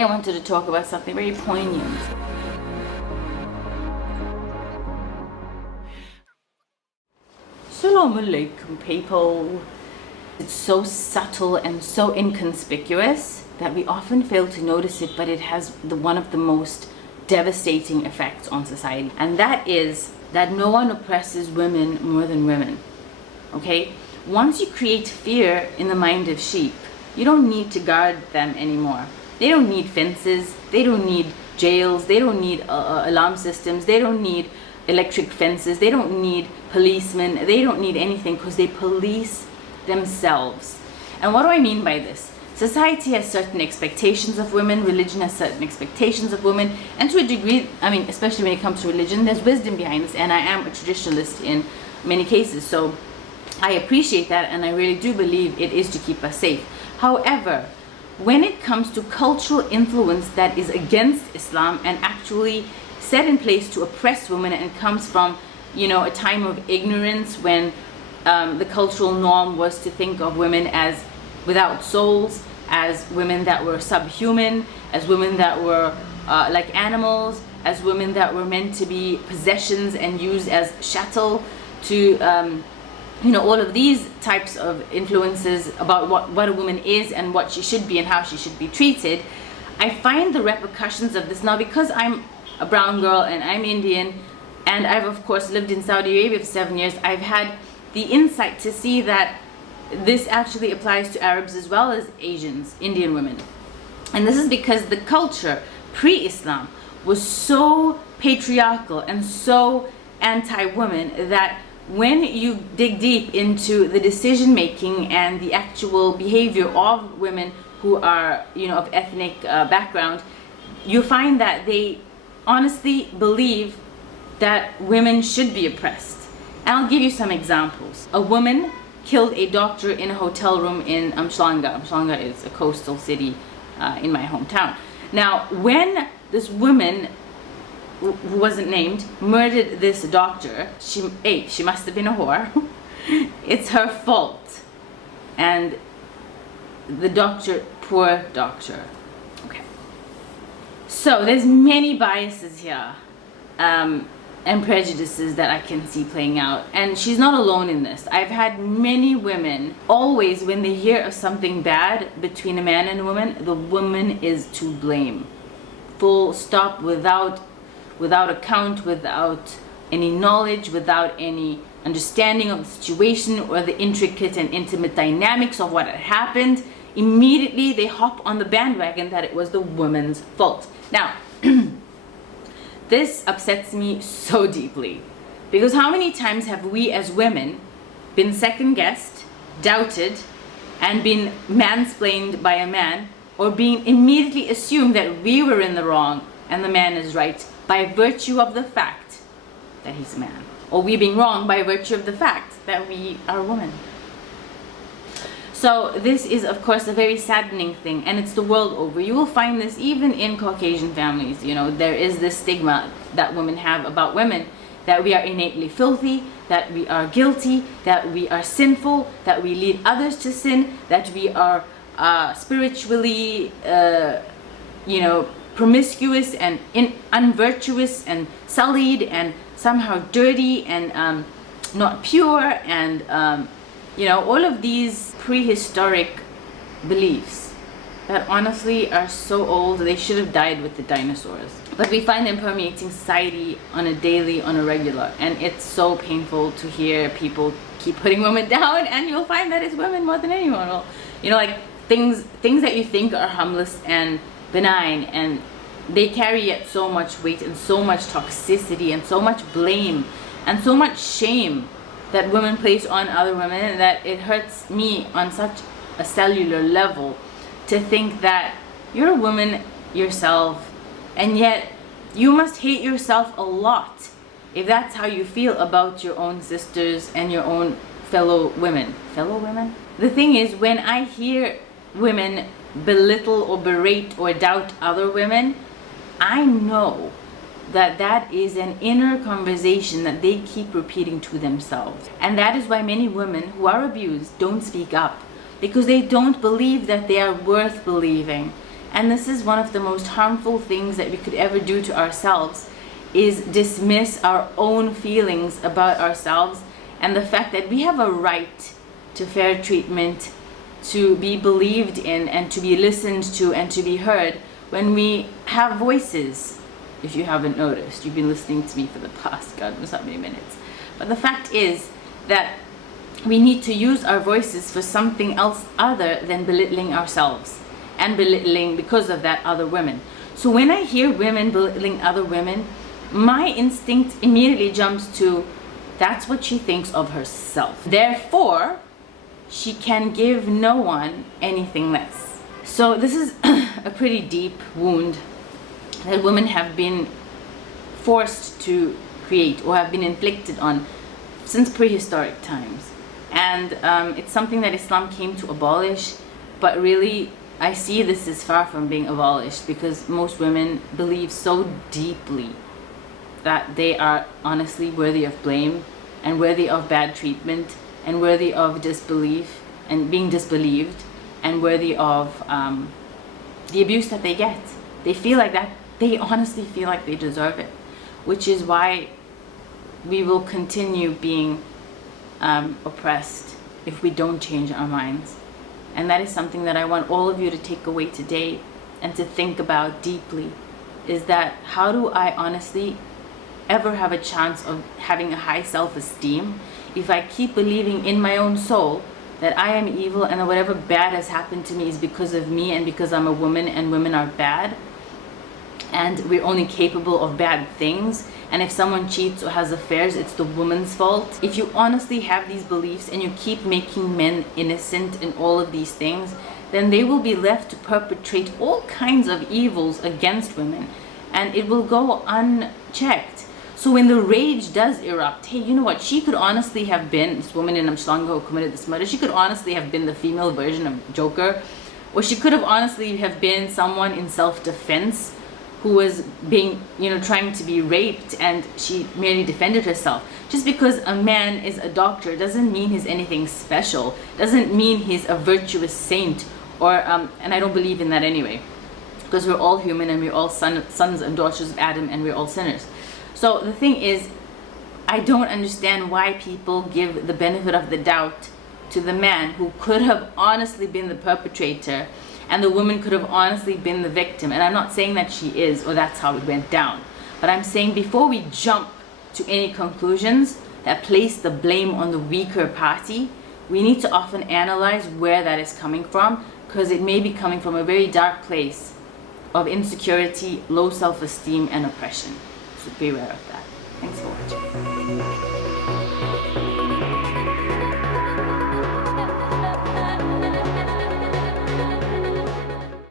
I wanted to talk about something very poignant. Assalamu alaikum, people. It's so subtle and so inconspicuous that we often fail to notice it, but it has one of the most devastating effects on society. And that is that no one oppresses women more than women. Okay? Once you create fear in the mind of sheep, you don't need to guard them anymore. They don't need fences, they don't need jails, they don't need alarm systems, they don't need electric fences, they don't need policemen, they don't need anything, because they police themselves. And what do I mean by this? Society has certain expectations of women, religion has certain expectations of women, and to a degree, I mean, especially when it comes to religion, there's wisdom behind this, and I am a traditionalist in many cases, so I appreciate that, and I really do believe it is to keep us safe. However, when it comes to cultural influence that is against Islam and actually set in place to oppress women, and it comes from, a time of ignorance when the cultural norm was to think of women as without souls, as women that were subhuman, as women that were like animals, as women that were meant to be possessions and used as chattel, to all of these types of influences about what a woman is and what she should be and how she should be treated. I find the repercussions of this now, because I'm a brown girl and I'm Indian, and I've of course lived in Saudi Arabia for 7 years. I've had the insight to see that this actually applies to Arabs as well as Asians, Indian women. And this is because the culture pre-Islam was so patriarchal and so anti-woman that when you dig deep into the decision making and the actual behavior of women who are, of ethnic background, you find that they honestly believe that women should be oppressed. And I'll give you some examples. A woman killed a doctor in a hotel room in Umhlanga. Umhlanga is a coastal city in my hometown. Now, when this woman, who wasn't named, murdered this doctor, she must have been a whore. It's her fault. And the doctor, poor doctor. Okay. So there's many biases here and prejudices that I can see playing out. And she's not alone in this. I've had many women, always when they hear of something bad between a man and a woman, the woman is to blame. Full stop, without account, without any knowledge, without any understanding of the situation or the intricate and intimate dynamics of what had happened. Immediately they hop on the bandwagon that it was the woman's fault. Now, this upsets me so deeply, because how many times have we as women been second guessed, doubted, and been mansplained by a man, or being immediately assumed that we were in the wrong and the man is right, by virtue of the fact that he's a man, or we being wrong by virtue of the fact that we are women. So this is of course a very saddening thing, and it's the world over. You will find this even in Caucasian families. There is this stigma that women have about women, that we are innately filthy, that we are guilty, that we are sinful, that we lead others to sin, that we are spiritually promiscuous and unvirtuous and sullied and somehow dirty and not pure, and all of these prehistoric beliefs that honestly are so old they should have died with the dinosaurs. But we find them permeating society on a daily, on a regular, and it's so painful to hear people keep putting women down, and you'll find that it's women more than anyone. Well, like things that you think are harmless and benign, and they carry yet so much weight and so much toxicity and so much blame and so much shame that women place on other women, that it hurts me on such a cellular level to think that you're a woman yourself, and yet you must hate yourself a lot if that's how you feel about your own sisters and your own fellow women. The thing is, when I hear women belittle or berate or doubt other women, I know that is an inner conversation that they keep repeating to themselves. And that is why many women who are abused don't speak up, because they don't believe that they are worth believing. And this is one of the most harmful things that we could ever do to ourselves, is dismiss our own feelings about ourselves and the fact that we have a right to fair treatment, to be believed in and to be listened to and to be heard when we have voices. If you haven't noticed, you've been listening to me for the past God knows how many minutes. But the fact is that we need to use our voices for something else other than belittling ourselves and belittling, because of that, other women. So when I hear women belittling other women, my instinct immediately jumps to, that's what she thinks of herself. Therefore, she can give no one anything less. So this is a pretty deep wound that women have been forced to create or have been inflicted on since prehistoric times. And it's something that Islam came to abolish, but really I see this is far from being abolished, because most women believe so deeply that they are honestly worthy of blame and worthy of bad treatment and worthy of disbelief and being disbelieved and worthy of the abuse that they get. They feel like that. They honestly feel like they deserve it, which is why we will continue being oppressed if we don't change our minds. And that is something that I want all of you to take away today and to think about deeply, is that how do I honestly ever have a chance of having a high self-esteem if I keep believing in my own soul that I am evil and that whatever bad has happened to me is because of me and because I'm a woman and women are bad and we're only capable of bad things, and if someone cheats or has affairs, it's the woman's fault. If you honestly have these beliefs and you keep making men innocent in all of these things, then they will be left to perpetrate all kinds of evils against women, and it will go unchecked. So when the rage does erupt, hey, you know what, she could honestly have been this woman in Amshlanga who committed this murder. She could honestly have been the female version of Joker, or she could have honestly have been someone in self-defense who was being, trying to be raped, and she merely defended herself. Just because a man is a doctor doesn't mean he's anything special, doesn't mean he's a virtuous saint, or and I don't believe in that anyway, because we're all human and we're all sons and daughters of Adam, and we're all sinners. So the thing is, I don't understand why people give the benefit of the doubt to the man who could have honestly been the perpetrator, and the woman could have honestly been the victim. And I'm not saying that she is, or that's how it went down, but I'm saying before we jump to any conclusions that place the blame on the weaker party, we need to often analyze where that is coming from, because it may be coming from a very dark place of insecurity, low self-esteem, and oppression. So beware of that. Thanks for watching.